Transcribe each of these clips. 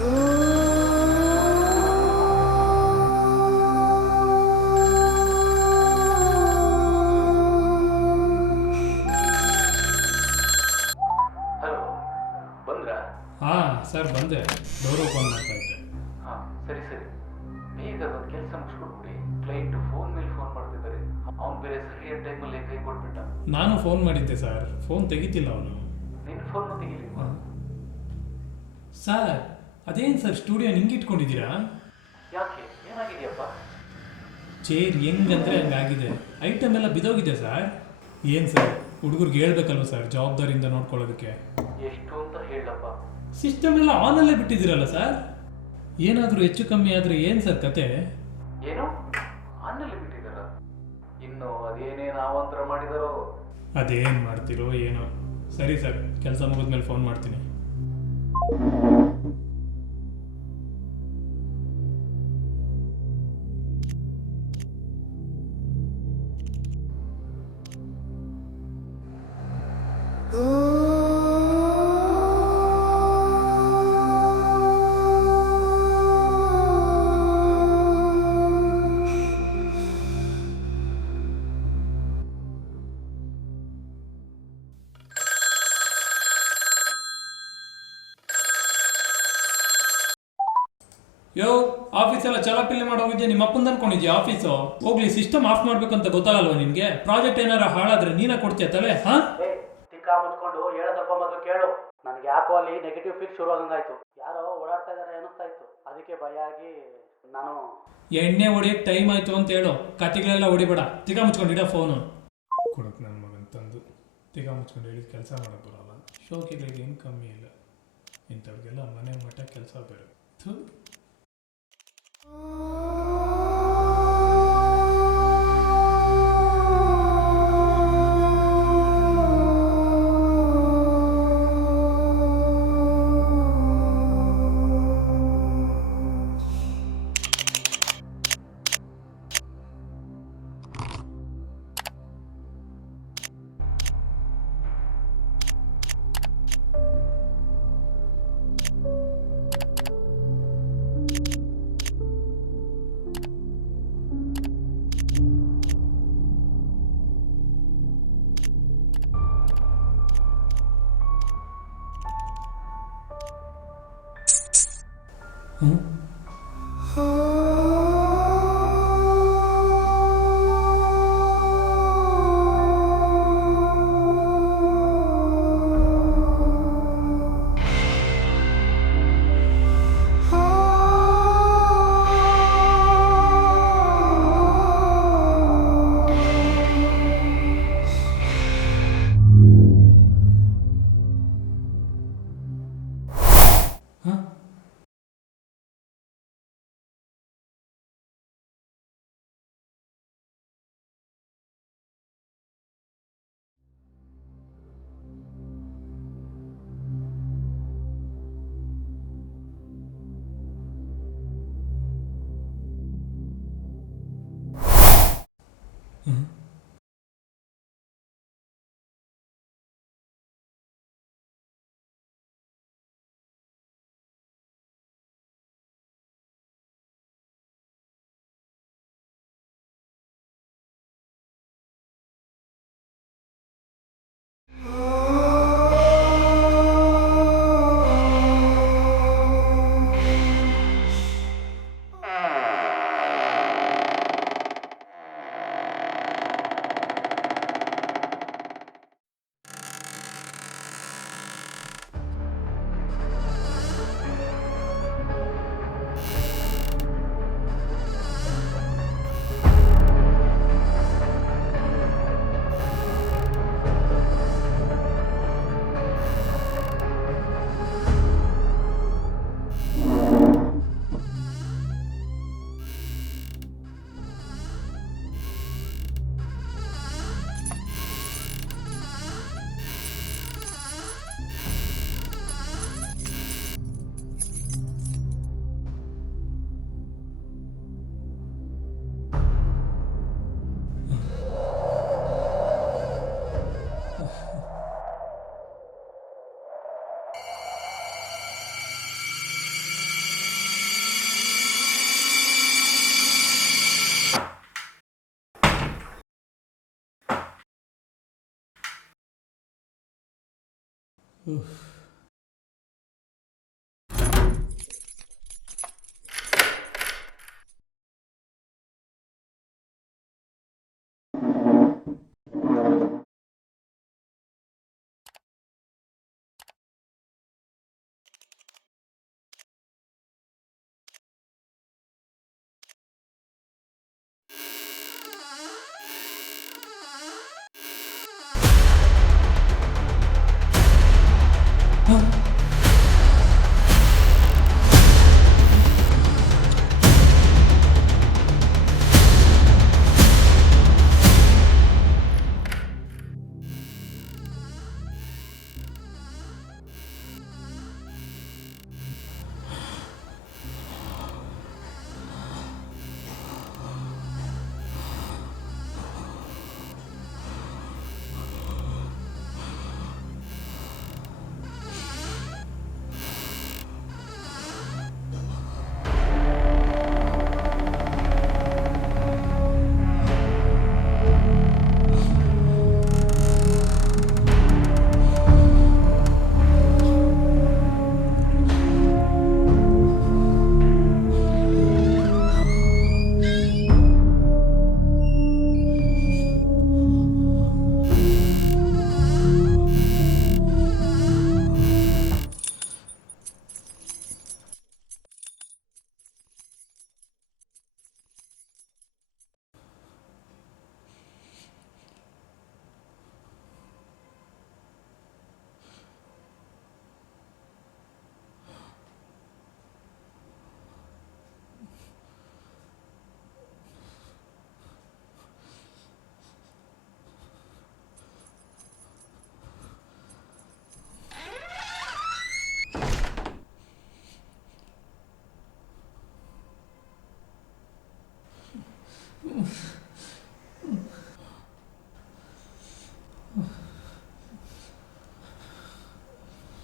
Hello, ಬಂದ್ರಾ? ಹಾಂ sir ಬಂದೆ. Door open ಮಾಡ್ತಾ ಇದ್ದೆ. ಹಾಂ, ಸರಿ ಸರಿ. ಬೇಗ ಒಂದು ಕೆಲಸ ಮುಗಿಸ್ಕೊಡ್ಬಿಡಿ. ಕ್ಲೈಂಟು ಫೋನ್ ಮೇಲೆ ಫೋನ್ ಮಾಡ್ತಿದ್ದಾರೆ. ಅವ್ನು ಬೇರೆ ಸರಿಯಾದ ಟೈಮಲ್ಲಿ ಕೈ ಕೊಟ್ಬಿಟ್ಟ. ನಾನು ಫೋನ್ ಮಾಡಿದ್ದೆ ಸರ್, ಫೋನ್ ತೆಗಿತಿಲ್ಲ ಅವನು. ನಿನ್ನ ಫೋನ್ ತೆಗಿಲಿಲ್ವಾ? ಸರ್ ಅದೇನು ಸರ್ ಸ್ಟುಡಿಯೋ ಹಿಂಗೆ ಇಟ್ಕೊಂಡಿದ್ದೀರಾ? ಯಾಕೆ, ಏನಾಗಿದೆಯಪ್ಪ? ಚೇರ್ ಹೆಂಗಂದ್ರೆ ಹಂಗಾಗಿದೆ, ಐಟಮ್ ಎಲ್ಲ ಬಿದೋಗಿದೆ ಸರ್. ಏನು ಸರ್, ಹುಡುಗರಿಗೆ ಹೇಳ್ಬೇಕಲ್ವ ಸರ್ ಜವಾಬ್ದಾರಿಯಿಂದ ನೋಡ್ಕೊಳ್ಳೋದಕ್ಕೆ. ಎಷ್ಟು ಅಂತ ಹೇಳಪ್ಪ. ಸಿಸ್ಟಮ್ ಎಲ್ಲ ಆನಲ್ಲೇ ಬಿಟ್ಟಿದ್ದೀರಲ್ಲ ಸರ್. ಏನಾದರೂ ಹೆಚ್ಚು ಕಮ್ಮಿ ಆದರೆ ಏನು ಸರ್ ಕತೆ? ಏನು ಅನ್ನಲ್ಲಿ ಬಿಟ್ಟಿದ್ದಾರ? ಇನ್ನು ಅದೇನೇನು ಅವಾಂತರ ಮಾಡಿದಾರೋ. ಅದೇನು ಮಾಡ್ತೀರೋ ಏನೋ. ಸರಿ ಸರ್, ಕೆಲಸ ಮುಗಿದ್ಮೇಲೆ ಫೋನ್ ಮಾಡ್ತೀನಿ. ಯೋ, ಆಫೀಸೆಲ್ಲ ಚಲಾಪಿಲ್ಲಿ ಮಾಡೋಗಿದ್ಯಾ? ನಿಮ್ಮ ಅಪ್ಪಂದು ಅನ್ಕೊಂಡಿದ್ಯಾ ಆಫೀಸು? ಹೋಗ್ಲಿ, ಸಿಸ್ಟಮ್ ಆಫ್ ಮಾಡ್ಬೇಕಂತ ಗೊತ್ತಾಗಲ್ವಾ ನಿನ್ಗೆ? ಪ್ರಾಜೆಕ್ಟ್ ಏನಾರ ಹಾಳಾದ್ರೆ ನೀನ ಕೊಡ್ತೀಯ ತಲೆ? ಹಾ, ತಿಕ್ಕಾ ಮುಚ್ಕೊಂಡು ಹೇಳೋ ಸ್ವಲ್ಪ ಮೊದಲು ಕೇಳು. ನನಗೆ ಯಾಕೋ ಅಲ್ಲಿ ನೆಗೆಟಿವ್ ಫೀಲ್ ಶುರು ಆಗಂಗಾಯ್ತು. ಯಾರೋ ಓಡಾಡ್ತಾ ಇದಾರೆ ಅನ್ನಿಸ್ತಾ ಇತ್ತು. ಅದಕ್ಕೆ ಭಯ ಆಗಿ ನಾನು ಎಣ್ಣೆ ಹೊಡಿಯಕ್ಕೆ ಟೈಮ್ ಆಯ್ತು ಅಂತ ಹೇಳು. ಕತೆಗಳೆಲ್ಲ ಹೊಡಿಬೇಡ. ತಿಗಾ ಮುಚ್ಕೊಂಡಿಡ ಫೋನು ಕೊಡಕ್ ನನ್ನ ಮಗನ್ ತಂದು. ತಿಗಾ ಮುಚ್ಕೊಂಡು ಹೇಳಿದ ಕೆಲಸ ಮಾಡಕ್ ಬರಲ್ಲ. ಶೋಕಿಗಳಿಗೆ ಏನು ಕಮ್ಮಿ ಇಲ್ಲ. ಇಂಥವ್ರಿಗೆಲ್ಲ ಮನೆ ಮಠ ಕೆಲಸ ಬೇರೆ. ಥು.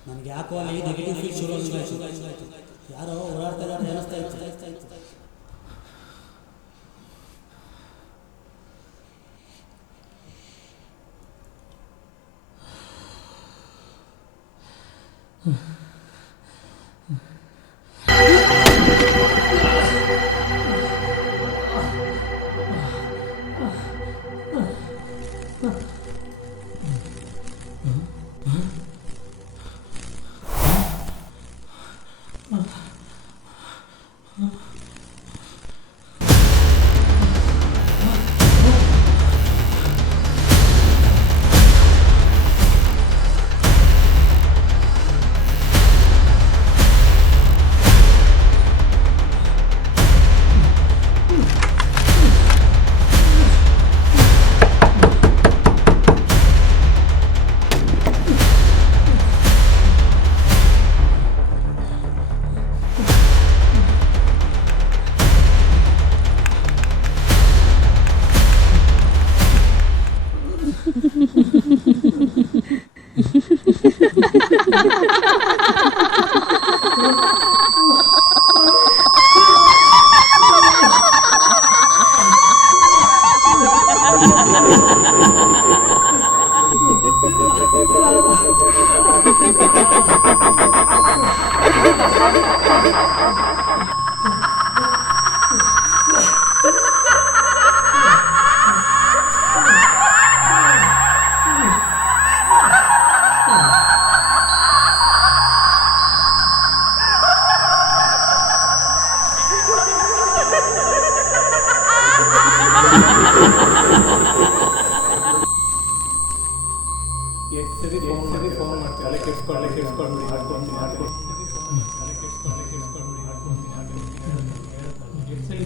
ನನಗೆ ಯಾಕೋ ಅಲ್ಲಿ ನೆಗೆಟಿವ್ ಫೀಲ್ ಶುರು ಆಯಿತು. ಯಾರೋ ಓಡಾಡ್ತಾ ಇದ್ದಾರೆ ಅನ್ನಿಸ್ತಾ ಇತ್ತು.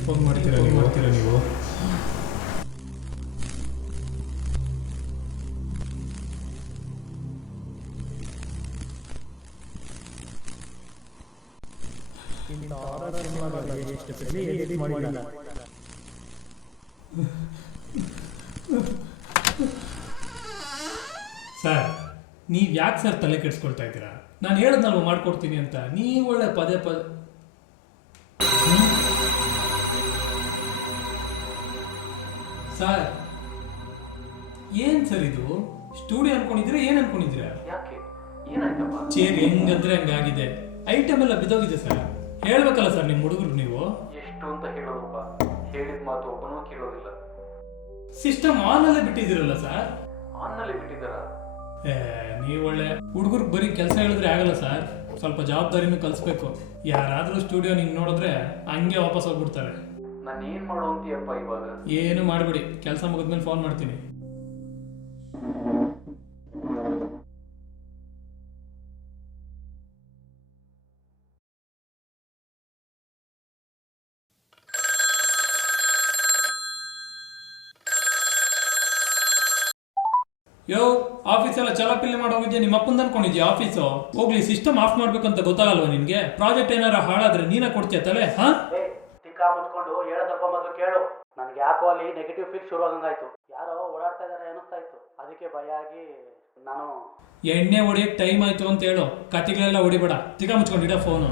ಫೋನ್ ಮಾಡ್ತೀರಾ ನೀವು? ಸರ್, ನೀವು ಯಾಕೆ ಸರ್ ತಲೆ ಕೆಡಿಸ್ಕೊಳ್ತಾ ಇದ್ದೀರಾ? ನಾನು ಹೇಳೋದಲ್ವ ಮಾಡ್ಕೊಡ್ತೀನಿ ಅಂತ. ನೀವು ಒಳ್ಳೆ ಪದೇ ಸರ್, ಏನ್ ಸರ್ ಇದು? ಸ್ಟುಡಿಯೋ ಅನ್ಕೊಂಡಿದ್ದೀರಾ? ಏನ್ ಅನ್ಕೊಂಡಿದ್ದೀರಾ? ಏನಾಯ್ತಪ್ಪ? ಚೇರ್ ಹೆಂಗಂದ್ರೆ ಹಂಗಾಗಿದೆ, ಐಟಮ್ ಎಲ್ಲ ಬಿದ್ದೋಗಿದೆ ಸರ್. ಹೇಳ್ಬೇಕಲ್ಲ ಸರ್ ನಿಮ್ಮ ಹುಡುಗರು ನೀವು. ಎಷ್ಟು ಅಂತ ಹೇಳೋದಪ್ಪ, ಹೇಳಿದ ಮಾತು ಒಬ್ಬನೂ ಕೇಳೋದಿಲ್ಲ. ಸಿಸ್ಟಮ್ ಆನ್ ಅಲ್ಲೇ ಬಿಟ್ಟಿದ್ದೀರಲ್ಲ ಸರ್. ಆನ್ನಲ್ಲಿ ಬಿಟ್ಟಿದ್ದಾರ? ನೀವು ಒಳ್ಳೆ ಹುಡುಗರಿಗೆ ಬರೀ ಕೆಲಸ ಹೇಳಿದ್ರೆ ಆಗಲ್ಲ ಸರ್, ಸ್ವಲ್ಪ ಜವಾಬ್ದಾರಿನೂ ಕಲಿಸ್ಬೇಕು. ಯಾರಾದರೂ ಸ್ಟುಡಿಯೋ ನಿಂಗೆ ನೋಡಿದ್ರೆ ಹಂಗೆ ವಾಪಸ್ ಹೋಗ್ಬಿಡ್ತಾರೆ. ನಾನು ಏನು ಮಾಡೋ ಅಂತೀಯಪ್ಪ ಇವಾಗ? ಏನು ಮಾಡಬೇಡಿ, ಕೆಲಸ ಮುಗಿದ್ಮೇಲೆ ಫೋನ್ ಮಾಡ್ತೀನಿ. ಯೋ, ಆಫೀಸೆಲ್ಲ ಚಲಪಿಲ್ಲಿ ಮಾಡೋಗಿದ್ಯಾ? ನಿಮ್ಮ ಅಪ್ಪಂದು ಅನ್ಕೊಂಡಿದ್ಯಾ ಆಫೀಸು? ಹೋಗ್ಲಿ, ಸಿಸ್ಟಮ್ ಆಫ್ ಮಾಡ್ಬೇಕಂತ ಗೊತ್ತಾಗಲ್ವಾ ನಿನ್ಗೆ? ಪ್ರಾಜೆಕ್ಟ್ ಏನಾರ ಹಾಳಾದ್ರೆ ನೀನ ಕೊಡ್ತೀಯ ತಲೆ? ಹಾ, ತಿಕ್ಕಾ ಮುಚ್ಕೊಂಡು ಹೇಳೋ ಸ್ವಲ್ಪ ಮೊದಲು ಕೇಳು. ನನಗೆ ಯಾಕೋ ಅಲ್ಲಿ ನೆಗೆಟಿವ್ ಫೀಲ್ ಶುರು ಆಗಂಗಾಯ್ತು. ಯಾರೋ ಓಡಾಡ್ತಾ ಇದಾರೆ ಅನಿಸ್ತಾ ಇತ್ತು, ಅದಕ್ಕೆ ಭಯ ಆಗಿ ನಾನು ಎಣ್ಣೆ ಹೊಡಿಯಕ್ಕೆ ಟೈಮ್ ಆಯ್ತು ಅಂತ ಹೇಳು, ಕತಿಗಳೆಲ್ಲ ಹೊಡಿಬೇಡ. ತಿಕ್ಕ ಮುಚ್ಕೊಂಡಿಡ ಫೋನು.